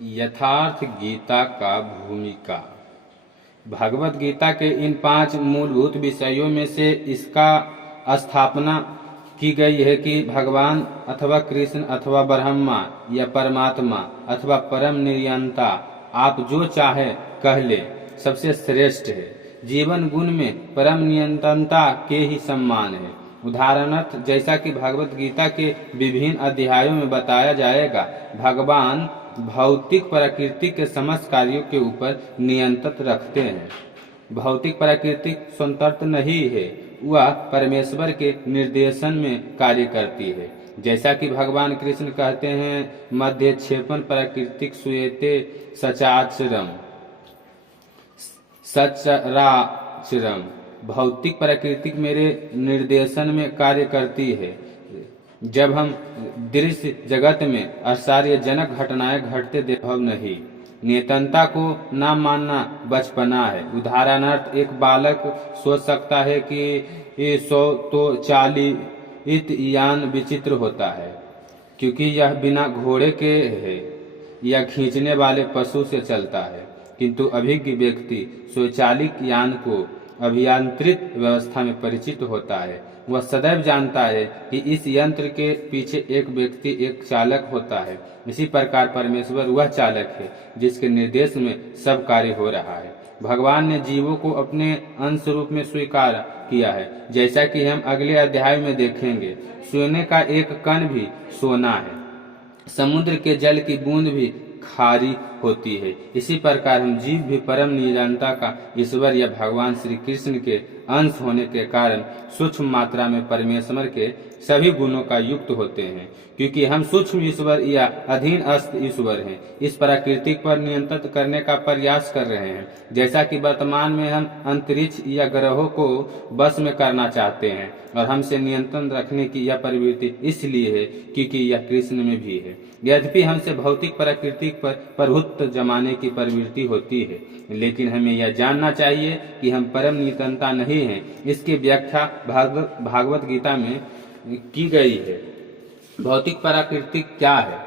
यथार्थ गीता का भूमिका। भगवत गीता के इन 5 मूलभूत विषयों में से इसका स्थापना की गई है कि भगवान अथवा कृष्ण अथवा ब्रह्मा या परमात्मा अथवा परम नियंता, आप जो चाहे कह ले, सबसे श्रेष्ठ है। जीवन गुण में परम नियंता के ही सम्मान है। उदाहरणार्थ, जैसा कि भगवत गीता के विभिन्न अध्यायों में बताया जाएगा, भगवान भौतिक प्रकृति के समस्त कार्यों के ऊपर नियंत्रण रखते हैं। भौतिक प्रकृति स्वतंत्र नहीं है, वह परमेश्वर के निर्देशन में कार्य करती है। जैसा कि भगवान कृष्ण कहते हैं, मध्यक्षेपण प्रकृतिक सुयते सचाचरम सचराचरम। भौतिक प्रकृति मेरे निर्देशन में कार्य करती है। जब हम दृश्य जगत में आश्चर्यजनक घटनाएं घटते देखते नहीं। नियंता को न मानना बचपना है। उदाहरणार्थ, एक बालक सोच सकता है कि ये 100 तो चालित यान विचित्र होता है, क्योंकि यह बिना घोड़े के है या खींचने वाले पशु से चलता है। किंतु अभिज्ञ व्यक्ति स्वचालित यान को अभियांत्रित व्यवस्था में परिचित होता है। वह सदैव जानता है कि इस यंत्र के पीछे एक व्यक्ति, एक चालक होता है। इसी प्रकार परमेश्वर वह चालक है जिसके निर्देश में सब कार्य हो रहा है। भगवान ने जीवों को अपने अंश रूप में स्वीकार किया है। जैसा कि हम अगले अध्याय में देखेंगे, सोने का एक कण भी सोना है, समुद्र के जल की बूंद भी खारी होती है। इसी प्रकार हम जीव भी परम नियंता का ईश्वर या भगवान श्री कृष्ण के अंश होने के कारण सूक्ष्म मात्रा में परमेश्वर के सभी गुणों का युक्त होते हैं, क्योंकि हम सूक्ष्म ईश्वर या अधीनस्थ ईश्वर हैं। इस प्रकृति पर नियंत्रित करने का प्रयास कर रहे हैं। जैसा कि वर्तमान में हम अंतरिक्ष या ग्रहों को बस में करना चाहते हैं, और हमसे नियंत्रण रखने की यह प्रवृत्ति इसलिए है क्योंकि यह कृष्ण में भी है। यद्यपि हमसे भौतिक प्रकृति पर प्रभुत्व जमाने की प्रवृत्ति होती है, लेकिन हमें यह जानना चाहिए कि हम परम नियंता नहीं हैं। इसकी व्याख्या भागवत गीता में की गई है। भौतिक प्रकृति क्या है?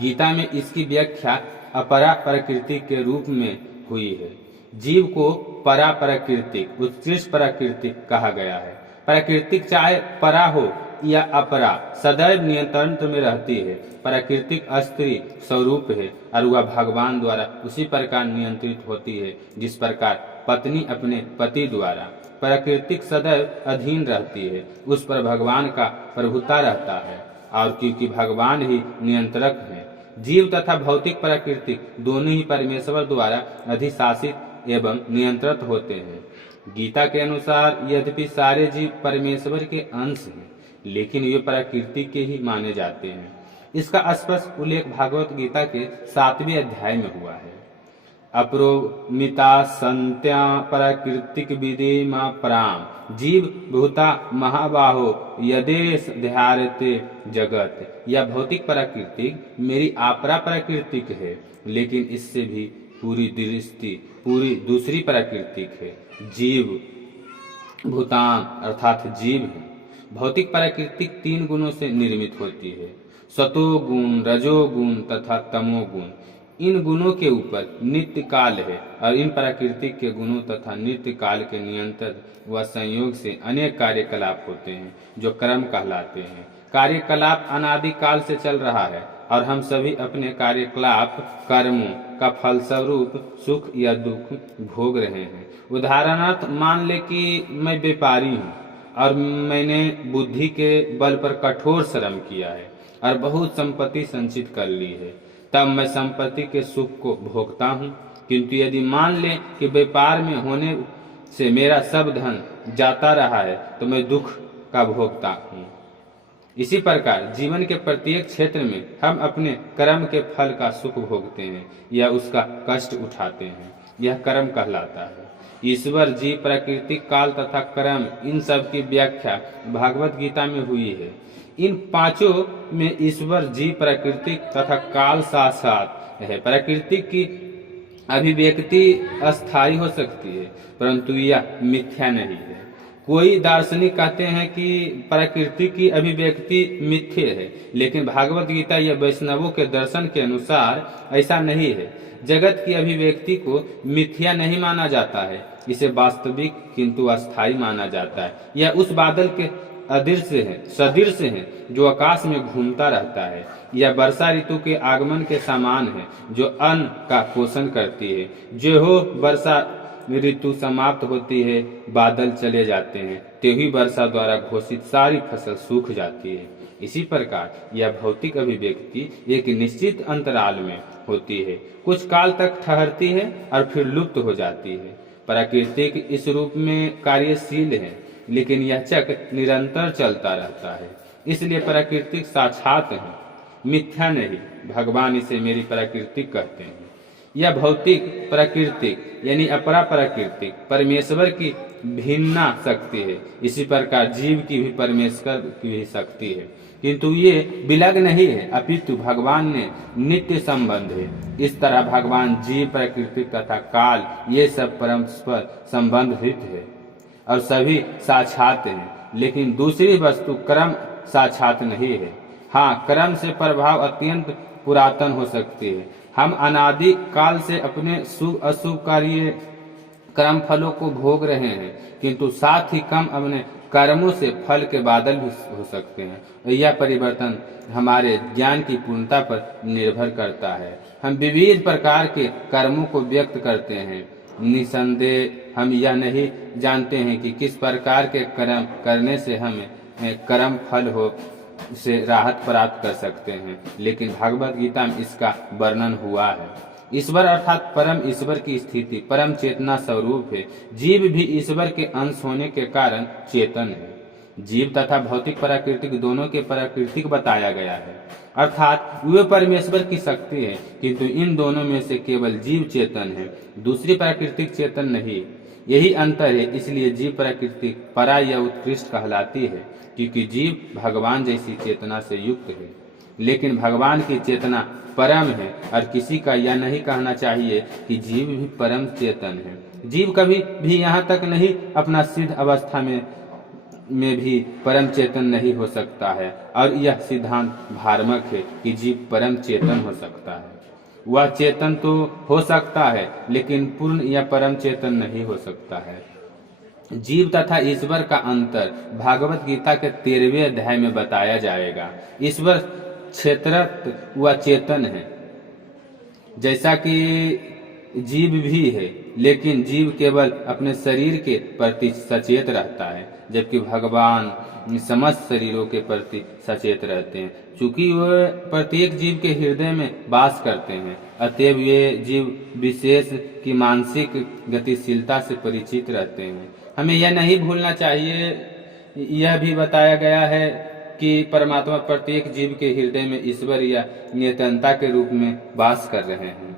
गीता में इसकी व्याख्या अपरा प्रकृति के रूप में हुई है। जीव को परा प्राकृतिक, उत्कृष्ट प्राकृतिक कहा गया है। प्राकृतिक चाहे परा हो या अपरा, सदैव नियंत्रण में रहती है। प्राकृतिक स्त्री स्वरूप है और वह भगवान द्वारा उसी प्रकार नियंत्रित होती है जिस प्रकार पत्नी अपने पति द्वारा। प्राकृतिक सदैव अधीन रहती है, उस पर भगवान का प्रभुता रहता है, और क्योंकि भगवान ही नियंत्रक है, जीव तथा भौतिक प्रकृति दोनों ही परमेश्वर द्वारा अधिशासित एवं नियंत्रित होते हैं। गीता के अनुसार यद्यपि सारे जीव परमेश्वर के अंश हैं, लेकिन वे प्रकृति के ही माने जाते हैं। इसका स्पष्ट उल्लेख भागवत गीता के 7वें अध्याय में हुआ है। अप्रोमिता संत्या प्राकृतिक विदेमा पराम जीव भूता महाबाहो यदेश ध्यायते जगत। यह भौतिक प्रकृति मेरी आपरा प्राकृतिक है, लेकिन इससे भी पूरी दृष्टि पूरी दूसरी प्राकृतिक है। जीव भूतान अर्थात जीव है। भौतिक प्रकृति 3 गुणों से निर्मित होती है, सतोगुण, रजोगुण तथा तमोगुण। इन गुणों के ऊपर नित्य काल है, और इन प्राकृतिक के गुणों तथा नित्य काल के नियंत्रण व संयोग से अनेक कार्यकलाप होते हैं जो कर्म कहलाते हैं। कार्यकलाप अनादि काल से चल रहा है, और हम सभी अपने कार्यकलाप कर्मों का फलस्वरूप सुख या दुख भोग रहे हैं। उदाहरणार्थ, मान ले कि मैं व्यापारी हूँ और मैंने बुद्धि के बल पर कठोर श्रम किया है और बहुत संपत्ति संचित कर ली है, तब मैं संपत्ति के सुख को भोगता हूँ। किंतु यदि मान ले कि व्यापार में होने से मेरा सब धन जाता रहा है, तो मैं दुख का भोगता हूँ। इसी प्रकार जीवन के प्रत्येक क्षेत्र में हम अपने कर्म के फल का सुख भोगते हैं या उसका कष्ट उठाते हैं। यह कर्म कहलाता है। ईश्वर, जीव, प्रकृति, काल तथा कर्म, इन सब की व्याख्या भागवत गीता में हुई है। इन 5 में ईश्वर, जीव, प्रकृति तथा काल साथ साथ है। प्रकृति की अभिव्यक्ति अस्थायी हो सकती है, परंतु यह मिथ्या नहीं है। कोई दार्शनिक कहते हैं कि प्रकृति की अभिव्यक्ति मिथ्य है, लेकिन भागवत गीता या वैष्णवों के दर्शन के अनुसार ऐसा नहीं है। जगत की अभिव्यक्ति को मिथ्या नहीं माना जाता है, इसे वास्तविक किंतु अस्थायी माना जाता है। यह उस बादल के सदृश है जो आकाश में घूमता रहता है। यह वर्षा ऋतु के आगमन के समान है जो अन्न का पोषण करती है। जो हो वर्षा ऋतु समाप्त होती है, बादल चले जाते हैं, त्यों वर्षा द्वारा घोषित सारी फसल सूख जाती है। इसी प्रकार यह भौतिक अभिव्यक्ति एक निश्चित अंतराल में होती है, कुछ काल तक ठहरती है और फिर लुप्त हो जाती है। प्राकृतिक इस रूप में कार्यशील है, लेकिन यह चक्र निरंतर चलता रहता है, इसलिए प्राकृतिक साक्षात है, मिथ्या नहीं। भगवान इसे मेरी प्राकृतिक कहते हैं। यह भौतिक प्राकृतिक यानी अपरा प्राकृतिक परमेश्वर की भिन्ना शक्ति है। इसी प्रकार जीव की भी परमेश्वर की भी शक्ति है, किंतु ये विलग नहीं है, अपितु भगवान ने नित्य संबंध है। इस तरह भगवान, जीव, प्रकृति तथा काल ये सब परस्पर संबंधित है और सभी साक्षात हैं, लेकिन दूसरी वस्तु क्रम साक्षात नहीं है। हाँ, क्रम से प्रभाव अत्यंत पुरातन हो सकती है। हम अनादि काल से अपने शुभ अशुभ कार्य कर्म फलों को भोग रहे हैं, किंतु साथ ही कम अपने कर्मों से फल के बादल भी हो सकते हैं। यह परिवर्तन हमारे ज्ञान की पूर्णता पर निर्भर करता है। हम विविध प्रकार के कर्मों को व्यक्त करते हैं। निसंदेह हम यह नहीं जानते हैं कि किस प्रकार के कर्म करने से हमें कर्म फल हो से राहत प्राप्त कर सकते हैं, लेकिन भगवत गीता में इसका वर्णन हुआ है। ईश्वर अर्थात परम ईश्वर की स्थिति परम चेतना स्वरूप है। जीव भी ईश्वर के अंश होने के कारण चेतन है। जीव तथा भौतिक प्राकृतिक दोनों के प्राकृतिक बताया गया है, अर्थात वे परमेश्वर की शक्ति है, किंतु इन दोनों में से केवल जीव चेतन है, दूसरी प्राकृतिक चेतन नहीं। यही अंतर है, इसलिए जीव प्राकृतिक परा या उत्कृष्ट कहलाती है, क्योंकि जीव भगवान जैसी चेतना से युक्त है, लेकिन भगवान की चेतना परम है। और किसी का यह नहीं कहना चाहिए कि जीव भी परम चेतन है। जीव कभी भी यहाँ तक नहीं अपना सिद्ध अवस्था में भी परम चेतन नहीं हो सकता है, और यह सिद्धांत भ्रामक है कि जीव परम चेतन हो सकता है। वह चेतन तो हो सकता है, लेकिन पूर्ण या परम चेतन नहीं हो सकता है। जीव तथा ईश्वर का अंतर भागवत गीता के 13वें अध्याय में बताया जाएगा। ईश्वर क्षेत्रत व चेतन है, जैसा कि जीव भी है, लेकिन जीव केवल अपने शरीर के प्रति सचेत रहता है, जबकि भगवान समस्त शरीरों के प्रति सचेत रहते हैं। चूंकि वे प्रत्येक जीव के हृदय में वास करते हैं, अतएव वे जीव विशेष की मानसिक गतिशीलता से परिचित रहते हैं। हमें यह नहीं भूलना चाहिए, यह भी बताया गया है कि परमात्मा प्रत्येक जीव के हृदय में ईश्वर या नियतनता के रूप में वास कर रहे हैं,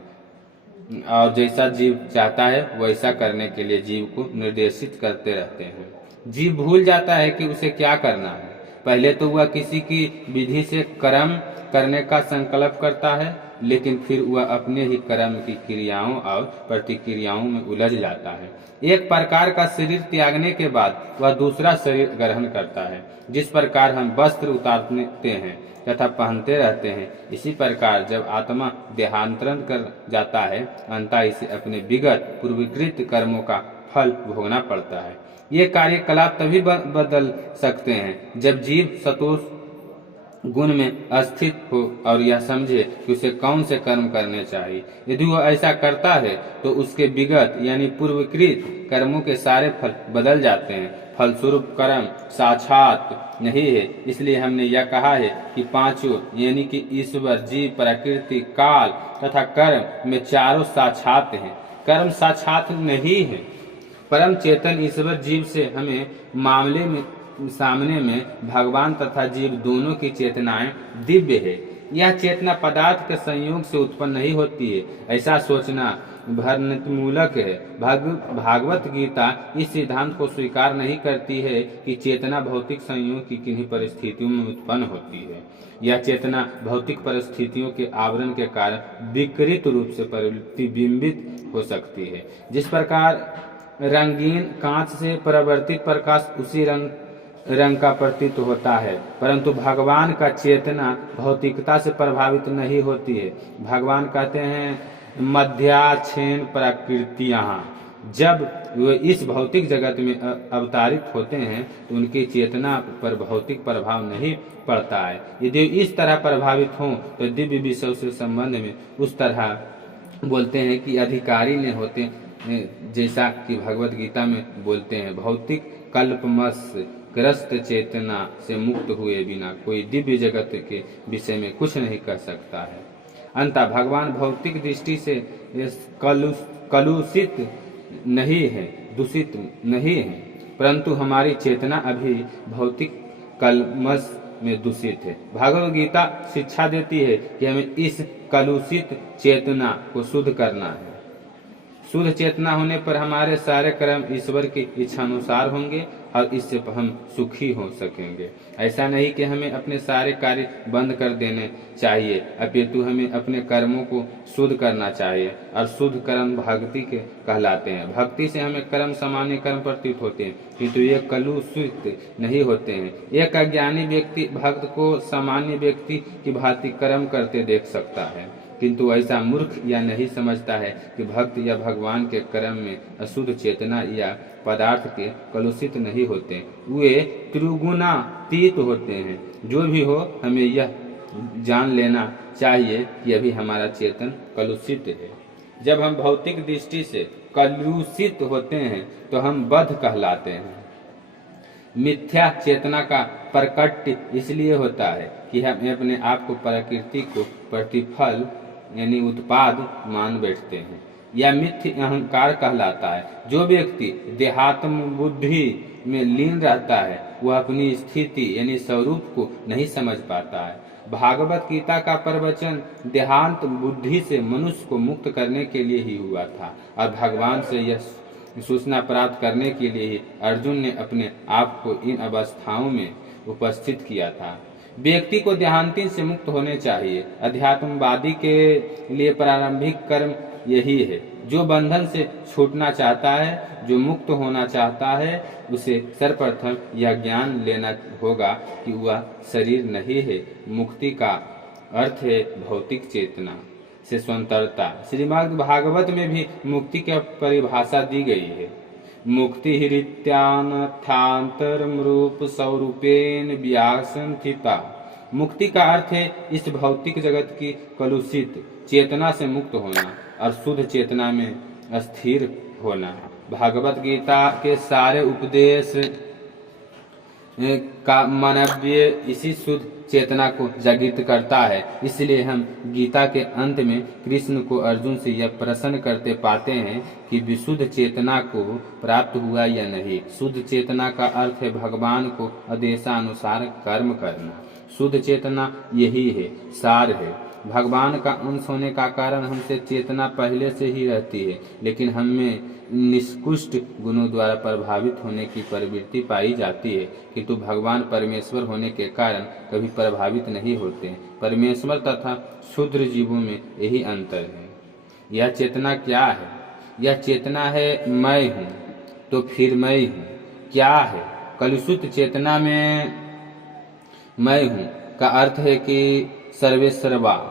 और जैसा जीव चाहता है वैसा करने के लिए जीव को निर्देशित करते रहते हैं। जीव भूल जाता है कि उसे क्या करना है। पहले तो वह किसी की विधि से कर्म करने का संकल्प करता है, लेकिन फिर वह अपने ही कर्म की क्रियाओं और प्रतिक्रियाओं में उलझ जाता है। एक प्रकार का शरीर त्यागने के बाद वह दूसरा शरीर ग्रहण करता है। जिस प्रकार हम वस्त्र उतारते हैं तथा पहनते रहते हैं, इसी प्रकार जब आत्मा देहांतरण कर जाता है, अंततः इसे अपने विगत पूर्वीकृत कर्मों का फल भोगना पड़ता है। ये कार्यकलाप तभी बदल सकते हैं जब जीव सतोष गुण में स्थित हो और यह समझे कि उसे कौन से कर्म करने चाहिए। यदि वह ऐसा करता है तो उसके विगत यानी पूर्वकृत कर्मों के सारे फल बदल जाते हैं। फलस्वरूप कर्म साक्षात नहीं है। इसलिए हमने यह कहा है कि पांचों यानी कि ईश्वर, जीव, प्रकृति, काल तथा कर्म में चारों साक्षात हैं। कर्म साक्षात नहीं है। परम चेतन ईश्वर जीव से हमें मामले में सामने में भगवान तथा जीव दोनों की चेतनाएं दिव्य है। यह चेतना पदार्थ के संयोग से उत्पन्न नहीं होती है, ऐसा सोचना भ्रांतिमूलक है। भागवत गीता इस सिद्धांत को स्वीकार नहीं करती है कि चेतना भौतिक संयोग की किन्हीं परिस्थितियों में उत्पन्न होती है। यह चेतना भौतिक परिस्थितियों के आवरण के कारण विकृत रूप से प्रतिबिंबित हो सकती है। जिस प्रकार रंगीन कांच से परावर्तित प्रकाश उसी रंग का प्रतीत होता है, परंतु भगवान का चेतना भौतिकता से प्रभावित नहीं होती है। भगवान कहते हैं मध्याच्छेन प्रकृतियां। जब वे इस भौतिक जगत में अवतारित होते हैं तो उनकी चेतना पर भौतिक प्रभाव नहीं पड़ता है। यदि इस तरह प्रभावित हों तो दिव्य विषयों से संबंध में उस तरह बोलते हैं कि अधिकारी ने होते हैं, जैसा कि भगवत गीता में बोलते हैं, भौतिक कल्पमस ग्रस्त चेतना से मुक्त हुए बिना कोई दिव्य जगत के विषय में कुछ नहीं कर सकता है। अंततः भगवान भौतिक दृष्टि से कलुषित नहीं है, दूषित नहीं है, परंतु हमारी चेतना अभी भौतिक कलमश में दूषित है। भगवत गीता शिक्षा देती है कि हमें इस कलुषित चेतना को शुद्ध करना है। शुद्ध चेतना होने पर हमारे सारे कर्म ईश्वर की इच्छानुसार होंगे और इससे हम सुखी हो सकेंगे। ऐसा नहीं कि हमें अपने सारे कार्य बंद कर देने चाहिए, अपितु हमें अपने कर्मों को शुद्ध करना चाहिए और शुद्ध कर्म भक्ति के कहलाते हैं। भक्ति से हमें कर्म सामान्य कर्म प्रतीत होते हैं, किंतु ये कलुषित नहीं होते हैं। एक अज्ञानी व्यक्ति भक्त को सामान्य व्यक्ति की भांति कर्म करते देख सकता है, किंतु ऐसा मूर्ख या नहीं समझता है कि भक्त या भगवान के कर्म में अशुद्ध चेतना या पदार्थ के कलुषित नहीं होते, वे त्रिगुणातीत होते हैं। जो भी हो, हमें यह जान लेना चाहिए कि अभी हमारा चेतन कलुषित है। जब हम भौतिक दृष्टि से कलुषित होते हैं तो हम बद्ध कहलाते हैं। मिथ्या चेतना का प्रकट इसलिए होता है कि हम अपने आप को प्रकृति को प्रतिफल यानी उत्पाद मान बैठते हैं। यह मिथ्य अहंकार कहलाता है। जो व्यक्ति देहात्म बुद्धि में लीन रहता है वह अपनी स्थिति यानी स्वरूप को नहीं समझ पाता है। भागवत गीता का प्रवचन देहांत बुद्धि से मनुष्य को मुक्त करने के लिए ही हुआ था और भगवान से यह सूचना प्राप्त करने के लिए ही अर्जुन ने अपने आप को इन अवस्थाओं में उपस्थित किया था। व्यक्ति को देहांती से मुक्त होने चाहिए। अध्यात्मवादी के लिए प्रारंभिक कर्म यही है। जो बंधन से छूटना चाहता है, जो मुक्त होना चाहता है, उसे सर्वप्रथम यह ज्ञान लेना होगा कि वह शरीर नहीं है। मुक्ति का अर्थ है भौतिक चेतना से स्वतंत्रता। श्रीमद् भागवत में भी मुक्ति की परिभाषा दी गई है। मुक्ति हिरित्यानथांतरम रूप स्वरूपेण व्यासंथिता। मुक्ति का अर्थ है इस भौतिक जगत की कलुषित चेतना से मुक्त होना और शुद्ध चेतना में स्थिर होना। भागवत गीता के सारे उपदेश का मनव्य इसी शुद्ध चेतना को जागृत करता है। इसलिए हम गीता के अंत में कृष्ण को अर्जुन से यह प्रश्न करते पाते हैं कि विशुद्ध चेतना को प्राप्त हुआ या नहीं। शुद्ध चेतना का अर्थ है भगवान को आदेशानुसार कर्म करना। शुद्ध चेतना यही है, सार है। भगवान का अंश होने का कारण हमसे चेतना पहले से ही रहती है, लेकिन हमें निष्कृष्ट गुणों द्वारा प्रभावित होने की प्रवृत्ति पाई जाती है, किंतु भगवान परमेश्वर होने के कारण कभी प्रभावित नहीं होते। परमेश्वर तथा शूद्र जीवों में यही अंतर है। यह चेतना क्या है? यह चेतना है मैं हूँ तो फिर मैं हूँ। क्या है? कलुषित चेतना में मैं हूँ का अर्थ है कि सर्वेश्वरवा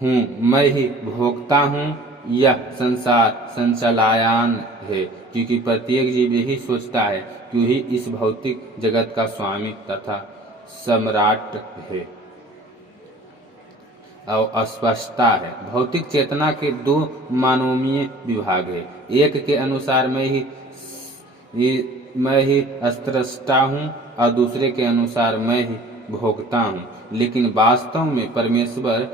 हूँ, मैं ही भोगता हूँ। यह संसार संचालयान है, क्योंकि प्रत्येक जीव यही सोचता है कि वही इस भौतिक जगत का स्वामी तथा सम्राट है और अस्पष्टता है। भौतिक चेतना के दो मानवीय विभाग है। एक के अनुसार मैं ही स्रष्टा हूँ और दूसरे के अनुसार मैं ही भोगता हूँ। लेकिन वास्तव में परमेश्वर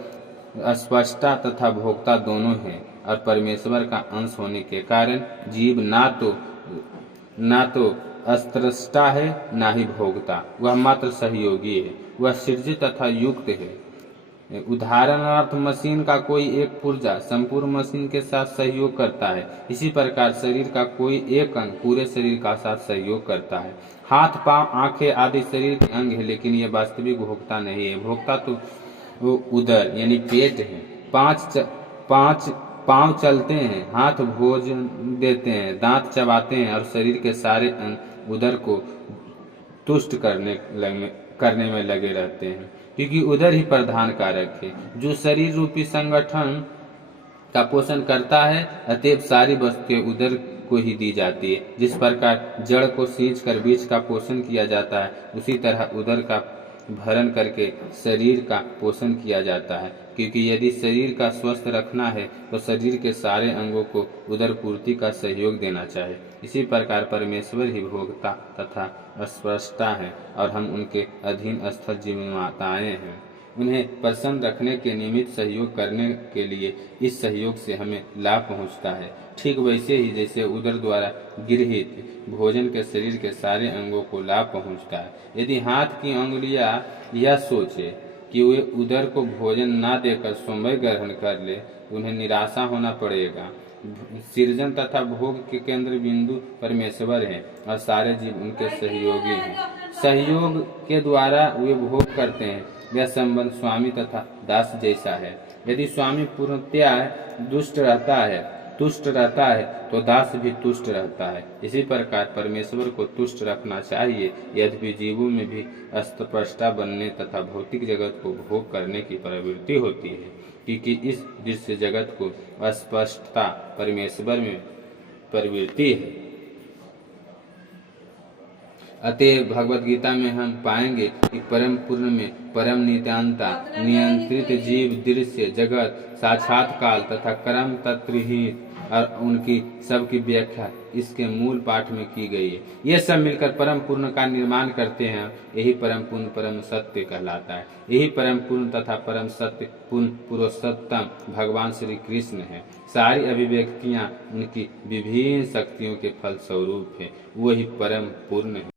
स्पष्टता तथा भोक्ता दोनों हैं और परमेश्वर का अंश होने के कारण जीव ना तो स्रष्टा है ना ही भोक्ता, वह मात्र सहयोगी है। वह सृजित तथा युक्त है। उदाहरणार्थ मशीन का कोई एक पुर्जा संपूर्ण मशीन के साथ सहयोग करता है। इसी प्रकार शरीर का कोई एक अंग पूरे शरीर का साथ सहयोग करता है। हाथ, पांव, आंखें आदि शरीर के अंग है, लेकिन ये वास्तविक भोक्ता नहीं है। भोक्ता तो वो उदर यानी पेट है। पांच पांव चलते हैं, हाथ भोजन देते हैं, दांत चबाते हैं और शरीर के सारे अंग उदर को तुष्ट करने में लगे रहते हैं, क्योंकि उदर ही प्रधान कारक है जो शरीर रूपी संगठन का पोषण करता है। अतएव सारी वस्तुएं उदर को ही दी जाती है। जिस प्रकार जड़ को सींच कर बीज का पोषण किया जाता है, उसी तरह उदर का भरण करके शरीर का पोषण किया जाता है, क्योंकि यदि शरीर का स्वस्थ रखना है तो शरीर के सारे अंगों को उदर पूर्ति का सहयोग देना चाहिए। इसी प्रकार परमेश्वर ही भोक्ता तथा स्पष्टा है और हम उनके अधीन स्थल जीवमाताएं हैं। उन्हें प्रसन्न रखने के निमित्त सहयोग करने के लिए इस सहयोग से हमें लाभ पहुंचता है। ठीक वैसे ही जैसे उदर द्वारा गृहीत भोजन के शरीर के सारे अंगों को लाभ पहुंचता है। यदि हाथ की अंगुलियां यह सोचे कि वे उदर को भोजन न देकर स्वयं ग्रहण कर ले, उन्हें निराशा होना पड़ेगा। सृजन तथा भोग के केंद्र बिंदु परमेश्वर हैं और सारे जीव उनके सहयोगी हैं। सहयोग के द्वारा वे भोग करते हैं। यह संबंध स्वामी तथा दास जैसा है। यदि स्वामी पूर्णतया तुष्ट रहता है तो दास भी तुष्ट रहता है। इसी प्रकार परमेश्वर को तुष्ट रखना चाहिए। यद्यपि जीवों में भी अस्पष्टता बनने तथा भौतिक जगत को भोग करने की प्रवृत्ति होती है, क्योंकि इस दृश्य जगत को अस्पष्टता परमेश्वर में प्रवृत्ति है। अतएव भगवद गीता में हम पाएंगे कि परम पूर्ण में परम नित्यांता नियंत्रित जीव दृश्य जगत साक्षात काल तथा कर्म तत्वहीन और उनकी सबकी व्याख्या इसके मूल पाठ में की गई है। ये सब मिलकर परम पूर्ण का निर्माण करते हैं। यही परम पूर्ण परम सत्य कहलाता है। यही परम पूर्ण तथा परम सत्य पूर्ण पुरुषोत्तम भगवान श्री कृष्ण है। सारी अभिव्यक्तियां उनकी विभिन्न शक्तियों के फल स्वरूप है। वही परम पूर्ण है।